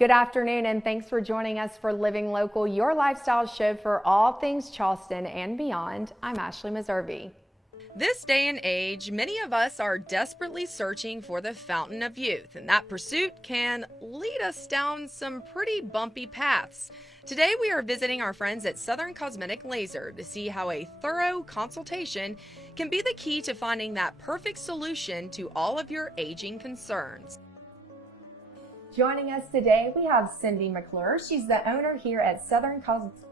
Good afternoon, and thanks for joining us for Living Local, your lifestyle show for all things Charleston and beyond. I'm Ashley Meservey. This day and age, many of us are desperately searching for the fountain of youth, and that pursuit can lead us down some pretty bumpy paths. Today, we are visiting our friends at Southern Cosmetic Laser to see how a thorough consultation can be the key to finding that perfect solution to all of your aging concerns. Joining us today, we have Cindy McClure. She's the owner here at Southern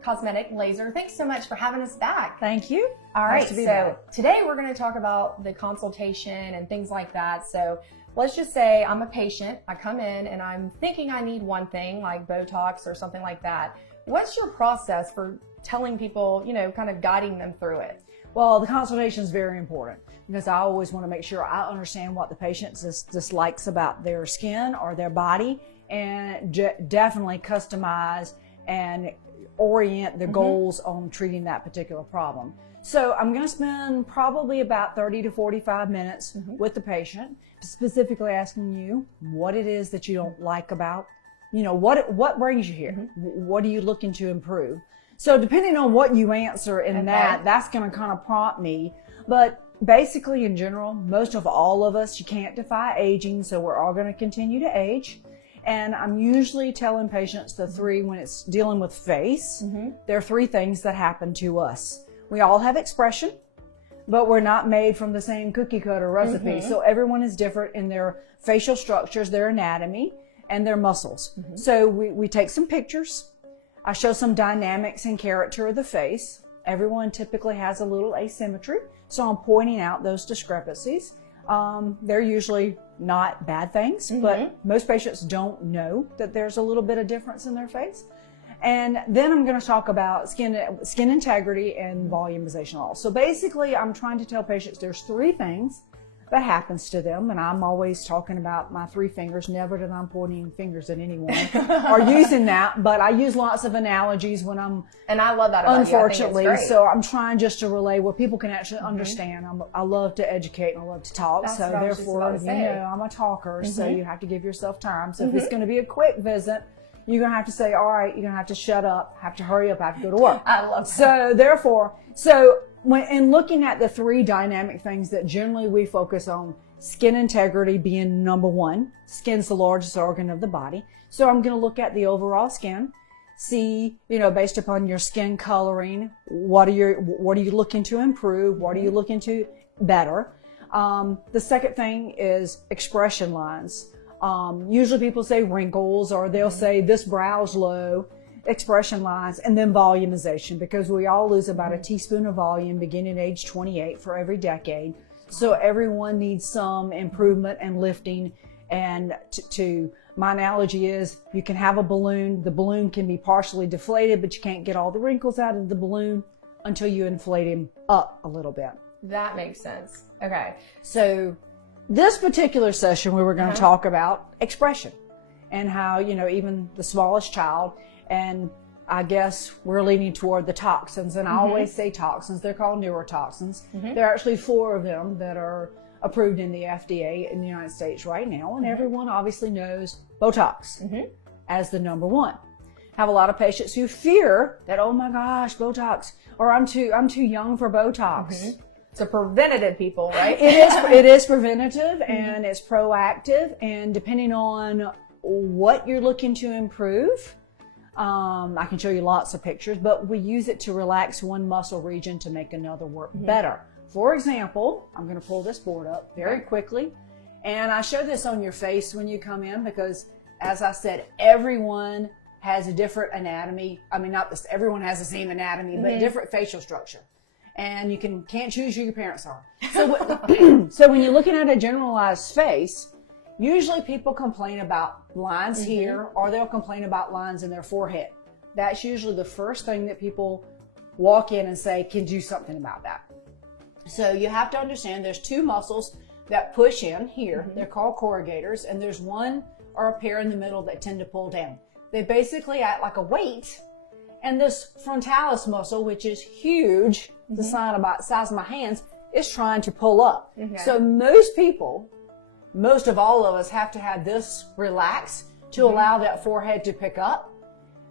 Cosmetic Laser. Thanks so much for having us back. Thank you. All right, Nice to be so back. today we're going to talk about the consultation and things like that. So let's just say I'm a patient. I come in and I'm thinking I need one thing like Botox or something like that. What's your process for telling people, kind of guiding them through it? Well, the consultation is very important because I always want to make sure I understand what the patient dislikes about their skin or their body, and definitely customize and orient the goals on treating that particular problem. So I'm going to spend probably about 30 to 45 minutes with the patient, specifically asking you what it is that you don't like about, what brings you here? What are you looking to improve? So depending on what you answer in that's going to kind of prompt me. But basically, in general, most of all of us, you can't defy aging, so we're all going to continue to age. And I'm usually telling patients the three, when it's dealing with face, there are three things that happen to us. We all have expression, but we're not made from the same cookie cutter recipe. So everyone is different in their facial structures, their anatomy, and their muscles. So we take some pictures. I show some dynamics and character of the face. Everyone typically has a little asymmetry, so I'm pointing out those discrepancies. They're usually not bad things, but most patients don't know that there's a little bit of difference in their face. And then I'm going to talk about skin integrity and volumization loss. So basically, I'm trying to tell patients there's three things that happens to them, and I'm always talking about my three fingers, never that I'm pointing fingers at anyone or using that, but I use lots of analogies when I'm, and I love that about unfortunately, you. I think it's great. so I'm trying just to relay where people can actually understand. I love to educate and I love to talk, That's so what I was just therefore, about to say. I'm a talker, so you have to give yourself time. So if it's going to be a quick visit, you're going to have to say, all right, you're going to have to shut up, have to hurry up, I have to go to work. I love that. So therefore, when looking at the three dynamic things that generally we focus on, skin integrity being number one. Skin's the largest organ of the body. So I'm going to look at the overall skin, see, based upon your skin coloring, what are you looking to improve? What are you looking to better? The second thing is expression lines. Usually people say wrinkles, or they'll say this brow's low, expression lines, and then volumization, because we all lose about a teaspoon of volume beginning at age 28 for every decade. So everyone needs some improvement and lifting. And my analogy is you can have a balloon. The balloon can be partially deflated, but you can't get all the wrinkles out of the balloon until you inflate him up a little bit. That makes sense. Okay. So this particular session, we were going to talk about expression and how, even the smallest child, and I guess we're leaning toward the toxins, and I always say toxins. They're called neurotoxins. There are actually 4 of them that are approved in the FDA in the United States right now, and everyone obviously knows Botox as the number one. I have a lot of patients who fear that, oh my gosh, Botox, or I'm too young for Botox. So preventative, people, right? It is preventative and it's proactive, and depending on what you're looking to improve, I can show you lots of pictures, but we use it to relax one muscle region to make another work better. For example, I'm going to pull this board up very quickly, and I show this on your face when you come in because, as I said, everyone has a different anatomy. I mean, everyone has the same anatomy, but different facial structure. And you can't choose who your parents are. So, so when you're looking at a generalized face, usually people complain about lines here, or they'll complain about lines in their forehead. That's usually the first thing that people walk in and say, can do something about that. So you have to understand there's 2 muscles that push in here. They're called corrugators, and there's one or a pair in the middle that tend to pull down. They basically act like a weight, and this frontalis muscle, which is huge, the size of my hands, is trying to pull up. So most of all of us have to have this relax to allow that forehead to pick up,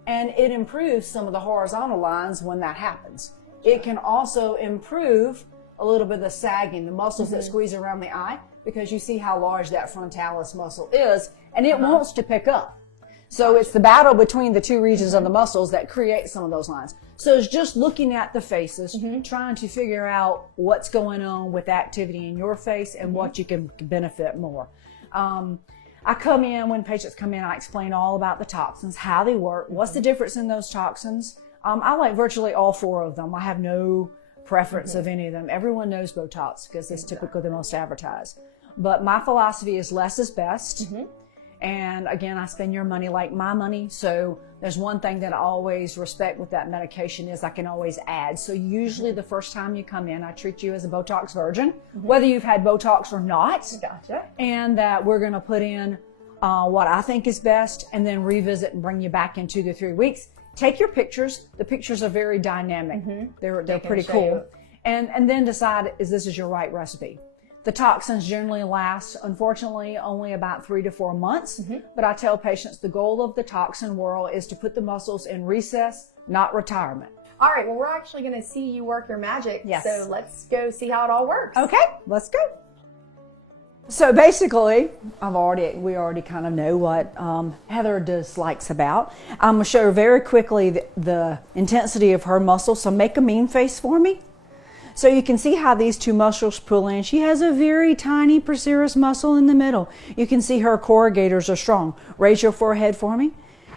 and it improves some of the horizontal lines when that happens. It can also improve a little bit of the sagging, the muscles that squeeze around the eye, because you see how large that frontalis muscle is, and it wants to pick up. So it's the battle between the two regions of the muscles that create some of those lines. So it's just looking at the faces, trying to figure out what's going on with activity in your face and what you can benefit more. I come in, when patients come in, I explain all about the toxins, how they work, what's the difference in those toxins. I like virtually all 4 of them. I have no preference of any of them. Everyone knows Botox because it's typically the most advertised. But my philosophy is less is best. And again, I spend your money like my money. So there's one thing that I always respect with that medication is I can always add. So usually the first time you come in, I treat you as a Botox virgin, whether you've had Botox or not. Gotcha. And that we're going to put in what I think is best and then revisit and bring you back in 2 to 3 weeks. Take your pictures. The pictures are very dynamic. They're pretty cool. And then decide, this is your right recipe. The toxins generally last, unfortunately, only about 3 to 4 months. But I tell patients the goal of the toxin world is to put the muscles in recess, not retirement. All right, well, we're actually going to see you work your magic. Yes. So let's go see how it all works. Okay, let's go. So basically, we already kind of know what Heather dislikes about. I'm going to show her very quickly the intensity of her muscles. So make a mean face for me. So you can see how these 2 muscles pull in. She has a very tiny procerus muscle in the middle. You can see her corrugators are strong. Raise your forehead for me.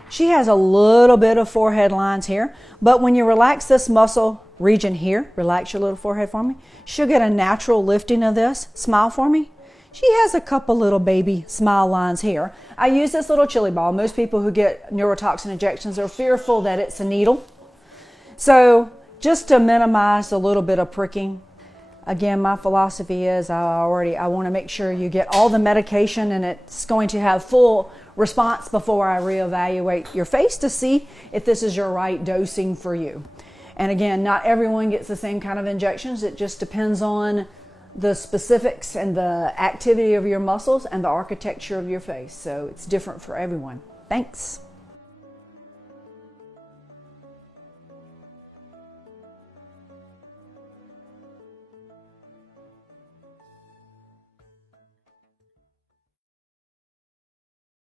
She has a little bit of forehead lines here, but when you relax this muscle region here, relax your little forehead for me, she'll get a natural lifting of this. Smile for me. She has a couple little baby smile lines here. I use this little chili ball. Most people who get neurotoxin injections are fearful that it's a needle. So just to minimize a little bit of pricking, again, my philosophy is I want to make sure you get all the medication and it's going to have full response before I reevaluate your face to see if this is your right dosing for you. And again, not everyone gets the same kind of injections. It just depends on the specifics and the activity of your muscles and the architecture of your face. So it's different for everyone. Thanks.